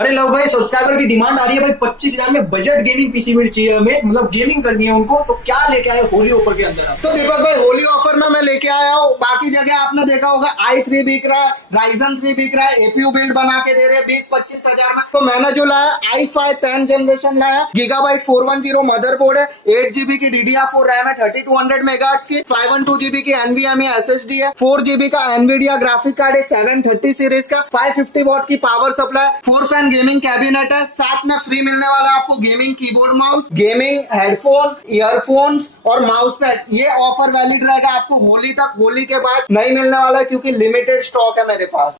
अरे लव भाई, सब्सक्राइबर की डिमांड आ रही है भाई 25,000 में बजट गेमिंग पीसी मिल चाहिए हमें, मतलब गेमिंग करनी है उनको। तो क्या लेके आए होली ऑफर के अंदर आप? तो दीपक भाई होली ऑफर में मैं लेके आया हूँ। बाकी जगह आपने देखा होगा i3 बिक रहा है, Ryzen 3 बिक रहा है, एपीयू बिल्ड बना के दे रहे हैं 20-25 हजार में। तो मैंने जो लाया i5 10 जनरेशन लाया, गीगाबाइट 410 मदरबोर्ड है, 8 GB की DDR4 रैम है, 3200 मेगाहर्ट्ज की, 512 GB की NVMe SSD है, 4 GB का एनवीडिया ग्राफिक कार्ड है 730 सीरीज का, 550 वॉट की power supply, 4 fan gaming cabinet है, साथ में फ्री मिलने वाला है आपको gaming keyboard mouse, gaming headphone, earphones और माउस पैड। ये ऑफर वैलिड रहेगा आपको होली तक। होली के बाद नहीं मिलने वाला है क्योंकि लिमिटेड स्टॉक है मेरे पास।